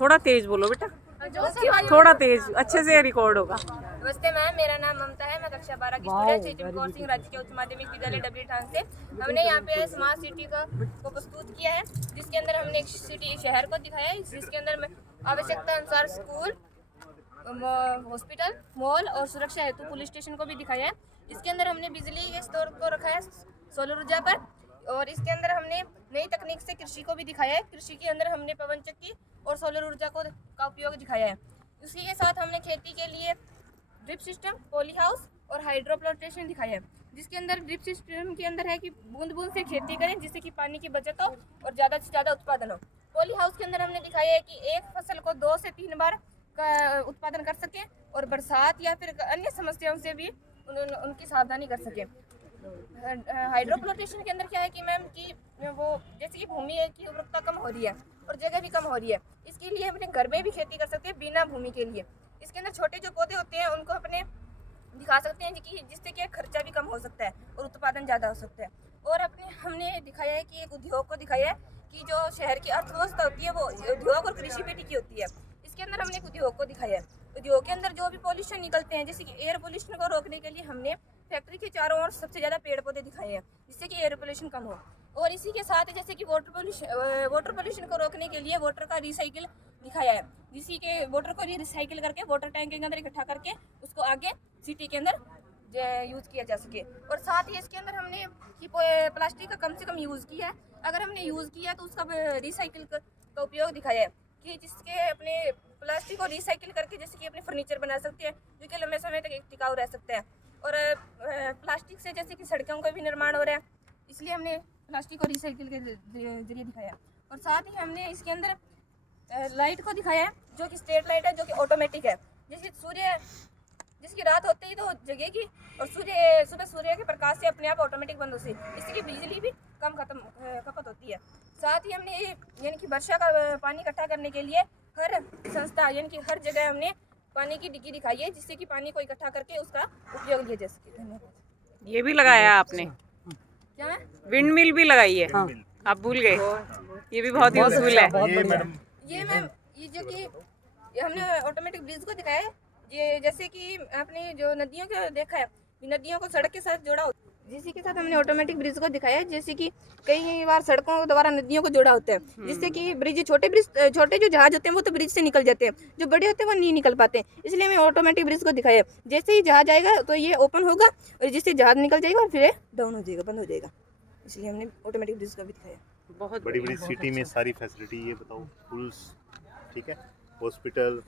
थोड़ा तेज बोलो बेटा, थोड़ा तेज, अच्छे से रिकॉर्ड होगा। नमस्ते मैम, मेरा नाम ममता है। मैं कक्षा 12 की स्टूडेंट श्री चमकौर सिंह राजकीय उच्च माध्यमिक विद्यालय डबली ठान से। हमने यहाँ पे स्मार्ट सिटी को प्रस्तुत किया है, जिसके अंदर हमने एक सिटी शहर को दिखाया है, जिसके अंदर आवश्यकता अनुसार स्कूल, हॉस्पिटल, मॉल और सुरक्षा हेतु पुलिस स्टेशन को भी दिखाया है। इसके अंदर हमने बिजली के स्टोर को रखा है सोलर ऊर्जा पर, और इसके अंदर हमने नई तकनीक से कृषि को भी दिखाया है। कृषि के अंदर हमने पवन चक्की और सोलर ऊर्जा का उपयोग दिखाया है। उसी के साथ हमने खेती के लिए ड्रिप सिस्टम, पॉली हाउस और हाइड्रोप्लांटेशन दिखाया है, जिसके अंदर ड्रिप सिस्टम के अंदर है कि बूंद बूंद से खेती करें, जिससे कि पानी की बचत हो और ज़्यादा से ज़्यादा उत्पादन हो। पॉली हाउस के अंदर हमने दिखाया है कि एक फसल को 2 से 3 बार का उत्पादन कर सकें और बरसात या फिर अन्य समस्याओं से भी उनकी सावधानी कर सकें। हाइड्रोप्लांटेशन के अंदर क्या है कि मैम कि वो जैसे कि भूमि की उर्वरकता कम हो रही है और जगह भी कम हो रही है, इसके लिए अपने घर में भी खेती कर सकते हैं बिना भूमि के लिए। इसके अंदर छोटे जो पौधे होते हैं उनको अपने दिखा सकते हैं कि जिससे कि खर्चा भी कम हो सकता है और उत्पादन ज़्यादा हो सकता है। और अपने हमने दिखाया है कि एक उद्योग को दिखाया है कि जो शहर की अर्थव्यवस्था होती है वो उद्योग और कृषि पे टिकी होती है। इसके अंदर हमने एक उद्योग को दिखाया है। उद्योग के अंदर जो भी पॉल्यूशन निकलते हैं, जैसे कि एयर पॉल्यूशन को रोकने के लिए हमने फैक्ट्री के चारों ओर सबसे ज़्यादा पेड़ पौधे दिखाए हैं, जिससे कि एयर पोल्यूशन कम हो। और इसी के साथ जैसे कि वाटर पोल्यूशन को रोकने के लिए वाटर का रिसाइकिल दिखाया है, जिसी के वाटर को रिसाइकिल करके वाटर टैंक के अंदर इकट्ठा करके उसको आगे सिटी के अंदर यूज़ किया जा सके। और साथ ही इसके अंदर हमने कि प्लास्टिक का कम से कम यूज़ किया है, अगर हमने यूज़ किया तो उसका रिसाइकिल का उपयोग दिखाया है कि जिसके अपने प्लास्टिक को रिसाइकिल करके जैसे कि अपने फर्नीचर बना सकते हैं, जो कि लंबे समय तक टिकाऊ रह सकता है। और प्लास्टिक से जैसे कि सड़कों का भी निर्माण हो रहा है, इसलिए हमने प्लास्टिक को रिसाइकिल के जरिए दिखाया। और साथ ही हमने इसके अंदर लाइट को दिखाया है, जो कि स्ट्रीट लाइट है, जो कि ऑटोमेटिक है। जैसे जिसकी रात होते ही तो जगेगी और सुबह सूर्य के प्रकाश से अपने आप ऑटोमेटिक बंद होती है, इससे कि बिजली भी कम खपत होती है। साथ ही हमने यानी कि वर्षा का पानी इकट्ठा करने के लिए हर संस्था यानी कि हर जगह हमने पानी की डिग्गी दिखाई है, जिससे कि पानी को इकट्ठा करके उसका उपयोग लिया जा सके। धन्यवाद। ये भी लगाया आपने, क्या है? विंड मिल भी लगाई है। हाँ। आप भूल गए, ये भी बहुत यूजफुल है। ये मैम ये जो कि हमने ऑटोमेटिक ब्रिज को दिखाया है, ये जैसे कि आपने जो नदियों को देखा है, नदियों को सड़क के साथ जोड़ा होता है, जिसी के साथ हमने ऑटोमेटिक ब्रिज को दिखाया है। जैसे कि कई बार सड़कों द्वारा नदियों को जोड़ा होता है, जिससे कि छोटे जो जहाज होते हैं वो तो ब्रिज से निकल जाते हैं, जो बड़े होते हैं वो नहीं निकल पाते, इसलिए हमें ऑटोमेटिक ब्रिज को दिखाया है। जैसे ही जहाज आएगा तो ये ओपन होगा और जिससे जहाज निकल जाएगा और फिर डाउन हो जाएगा, बंद हो जाएगा, इसलिए हमने ऑटोमेटिक ब्रिज का भी दिखाया। बहुत बड़ी सिटी में सारी फैसिलिटी, ये बताओ, स्कूल्स ठीक है, हॉस्पिटल,